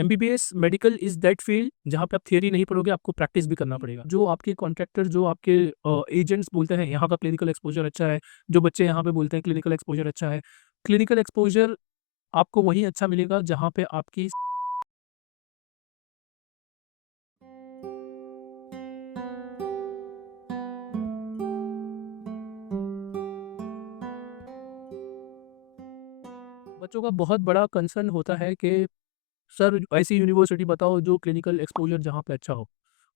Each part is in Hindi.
MBBS medical is that field जहाँ पे आप थियरी नहीं पढ़ोगे, आपको प्रैक्टिस भी करना पड़ेगा। जो आपके कॉन्ट्रैक्टर, जो आपके एजेंट्स बोलते हैं यहाँ का क्लिनिकल एक्सपोज़र अच्छा है, जो बच्चे यहाँ पे बोलते हैं क्लिनिकल एक्सपोज़र अच्छा है। क्लिनिकल एक्सपोज़र आपको वहीं अच्छा मिलेगा जहाँ पे आपकी बच्चों का बहुत बड़ा कंसर्न होता है कि सर ऐसी यूनिवर्सिटी बताओ जो क्लिनिकल एक्सपोज़र जहाँ पे अच्छा हो।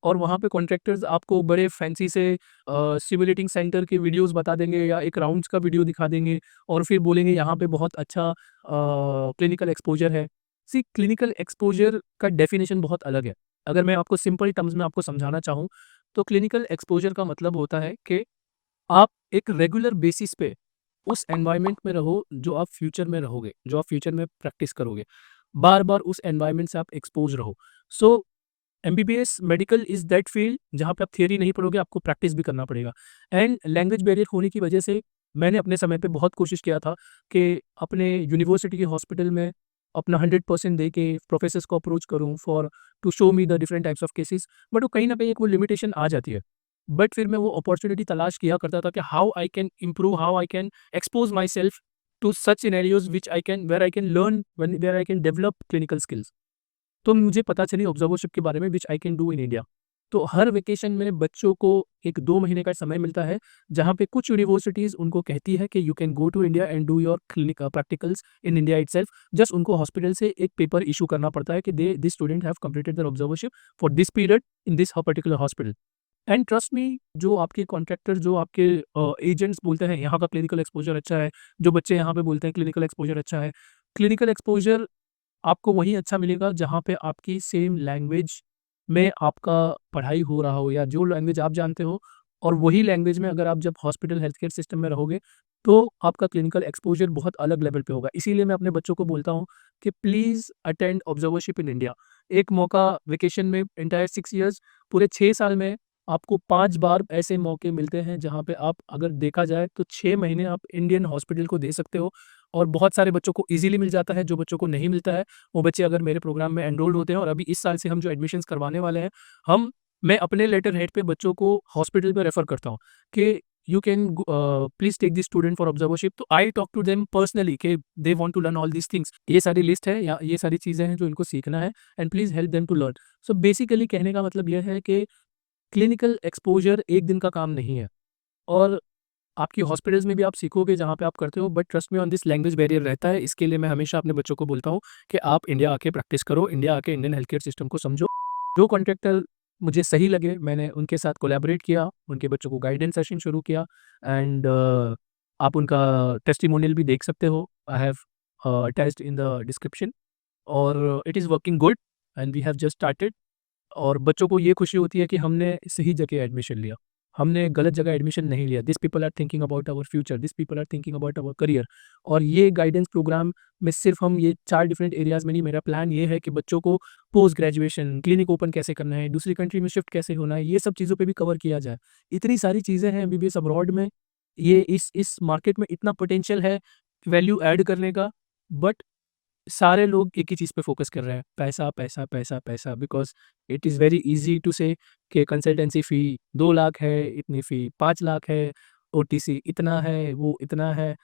और वहाँ पे कॉन्ट्रैक्टर्स आपको बड़े फैंसी से सिम्युलेटिंग सेंटर की वीडियोज़ बता देंगे या एक राउंड्स का वीडियो दिखा देंगे और फिर बोलेंगे यहाँ पे बहुत अच्छा क्लिनिकल एक्सपोज़र है। सी क्लिनिकल एक्सपोज़र का डेफ़िनेशन बहुत अलग है। अगर मैं आपको सिंपल टर्म्स में आपको समझाना चाहूँ, तो क्लिनिकल एक्सपोज़र का मतलब होता है कि आप एक रेगुलर बेसिस पे उस एनवायरनमेंट में रहो जो आप फ्यूचर में रहोगे, जो आप फ्यूचर में प्रैक्टिस करोगे। बार-बार उस एनवायरनमेंट से आप एक्सपोज़ रहो। So MBBS medical is that field जहाँ पे आप थियरी नहीं पढ़ोगे, आपको प्रैक्टिस भी करना पड़ेगा। एंड लैंग्वेज बैरियर होने की वजह से मैंने अपने समय पे बहुत कोशिश किया था कि अपने यूनिवर्सिटी के हॉस्पिटल में अपना 100% दे के प्रोफेसर्स को अप्रोच करूँ for to show me the different types of cases, but वो कहीं न कहीं एक वो लिमिटेशन आ जाती है। बट फिर मैं वो अपॉर्च्युनिटी तलाश किया करता था कि how I can improve, how I can expose myself to such scenarios which I can where I can learn where I can develop clinical skills. तो मुझे पता चली ऑब्जर्वरशिप के बारे में which I can do in India. तो हर वेकेशन में बच्चों को 1-2 महीने का समय मिलता है, जहाँ पे कुछ यूनिवर्सिटीज़ उनको कहती है कि you can go to India and do your practicals in India itself. Just उनको हॉस्पिटल से एक पेपर इश्यू करना पड़ता है कि they this student have completed their observership for this period in this particular hospital. And trust me, जो आपके कॉन्ट्रैक्टर, जो आपके एजेंट्स बोलते हैं यहाँ का क्लिनिकल एक्सपोज़र अच्छा है, जो बच्चे यहाँ पे बोलते हैं क्लिनिकल एक्सपोज़र अच्छा है। क्लिनिकल एक्सपोज़र आपको वहीं अच्छा मिलेगा जहाँ पे आपकी सेम लैंग्वेज में आपका पढ़ाई हो रहा हो या जो लैंग्वेज आप जानते हो, और वही लैंग्वेज में अगर आप जब हॉस्पिटल हेल्थ केयर सिस्टम में रहोगे, तो आपका क्लिनिकल एक्सपोज़र बहुत अलग लेवल पे होगा। इसीलिए मैं अपने बच्चों को बोलता हूँ कि प्लीज़ अटेंड ऑब्ज़र्वरशिप इन इंडिया। एक मौका वेकेशन में एंटायर 6 इयर्स, पूरे 6 साल में आपको 5 बार ऐसे मौके मिलते हैं जहाँ पे आप, अगर देखा जाए तो 6 महीने आप इंडियन हॉस्पिटल को दे सकते हो। और बहुत सारे बच्चों को ईज़िली मिल जाता है, जो बच्चों को नहीं मिलता है, वो बच्चे अगर मेरे प्रोग्राम में एनरोल्ड होते हैं, और अभी इस साल से हम जो एडमिशन्स करवाने वाले हैं, हम मैं अपने लेटर हेड पे बच्चों को हॉस्पिटल में रेफ़र करता हूँ कि you can please take this student for observership. तो I talk to them personally कि they want to learn all these things. ये सारी लिस्ट है या ये सारी चीज़ें हैं जो इनको सीखना है, and please help them to learn. So basically कहने का मतलब ये है कि क्लिनिकल एक्सपोज़र एक दिन का काम नहीं है, और आपकी हॉस्पिटल्स में भी आप सीखोगे जहाँ पे आप करते हो, but trust me on this, language barrier रहता है। इसके लिए मैं हमेशा अपने बच्चों को बोलता हूँ कि आप इंडिया आके प्रैक्टिस करो, इंडिया आके इंडियन हेल्थ केयर सिस्टम को समझो। जो कॉन्ट्रैक्टर मुझे सही लगे, मैंने उनके साथ कोलैबोरेट किया, उनके बच्चों को गाइडेंस सेशन शुरू किया, एंड आप उनका टेस्टिमोनियल भी देख सकते हो। I have attached in the description, और it is working good and we have just started. और बच्चों को ये खुशी होती है कि हमने सही जगह एडमिशन लिया। हमने गलत जगह एडमिशन नहीं लिया। This people are thinking about our future, this people are thinking about our career. और ये गाइडेंस प्रोग्राम में सिर्फ हम ये 4 डिफरेंट एरियाज़ में नहीं, मेरा प्लान ये है कि बच्चों को पोस्ट ग्रेजुएशन, क्लिनिक ओपन कैसे करना है, दूसरी कंट्री में शिफ्ट कैसे होना है, ये सब चीज़ों पे भी कवर किया जाए। इतनी सारी चीज़ें हैं एमबीबीएस अब्रॉड में, ये इस मार्केट में इतना पोटेंशियल है वैल्यू ऐड करने का, बट सारे लोग एक ही चीज़ पे फ़ोकस कर रहे हैं, पैसा, पैसा, पैसा, पैसा, because it is very easy to say कि कंसल्टेंसी फ़ी 2 लाख है, इतनी फ़ी 5 लाख है, ओटीसी इतना है, वो इतना है,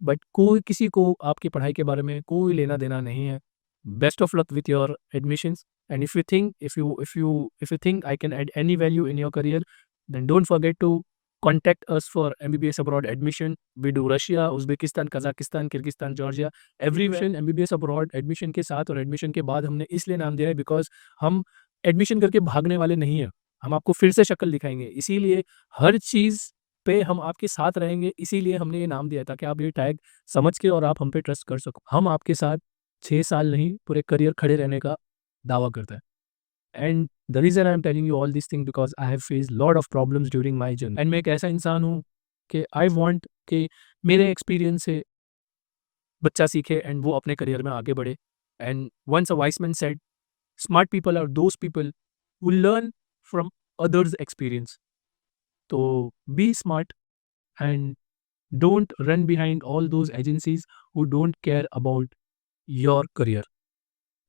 बट कोई किसी को आपकी पढ़ाई के बारे में कोई लेना-देना नहीं है। Best of luck with your admissions, and if you think I can add any value in your career, then don't forget to contact us for MBBS abroad admission. We do Russia, Uzbekistan, Kazakhstan, Kyrgyzstan, Georgia, everywhere. MBBS abroad admission के साथ और एडमिशन के बाद हमने इसलिए नाम दिया है बिकॉज़ हम एडमिशन करके भागने वाले नहीं हैं। हम आपको फिर से शक्ल दिखाएँगे। इसीलिए हर चीज़ पे हम आपके साथ रहेंगे, इसीलिए हमने ये नाम दिया था कि आप ये टैग समझ के और आप हम पे ट्रस्ट कर सको। हम आपके साथ 6 साल नहीं, पूरे करियर खड़े रहने का दावा करते हैं। And the reason I am telling you all this thing because I have faced lot of problems during my journey, and मैं एक ऐसा इंसान हूँ कि आई वांट कि मेरे एक्सपीरियंस से बच्चा सीखे एंड वो अपने करियर में आगे बढ़े। And once a wise man said, smart people are those people who learn from others experience. तो be smart and don't run behind all those agencies who don't care about your career.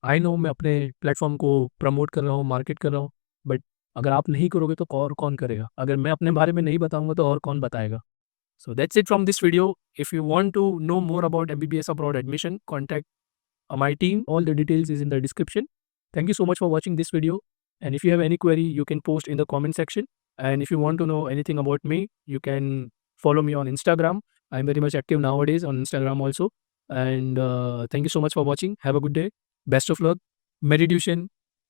I know मैं अपने प्लेटफॉर्म को प्रमोट कर रहा हूँ, मार्केट कर रहा हूँ, बट अगर आप नहीं करोगे तो और कौन करेगा? अगर मैं अपने बारे में नहीं बताऊँगा तो और कौन बताएगा? So that's it from this video. If you want to know more about MBBS abroad admission, contact my team. All the details is in the description. Thank you so much for watching this video. And if you have any query, you can post in the comment section. And if you want to know anything about me, you can follow me on Instagram. I'm very much active nowadays on Instagram also. And thank you so much for watching. Have a good day. Best of luck. Meditation,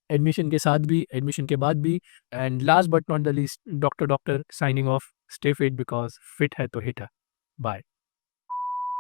admission के साथ भी, एडमिशन के बाद भी. And last but not the least, doctor doctor signing off. Stay fit because fit है तो हिट है. बाय.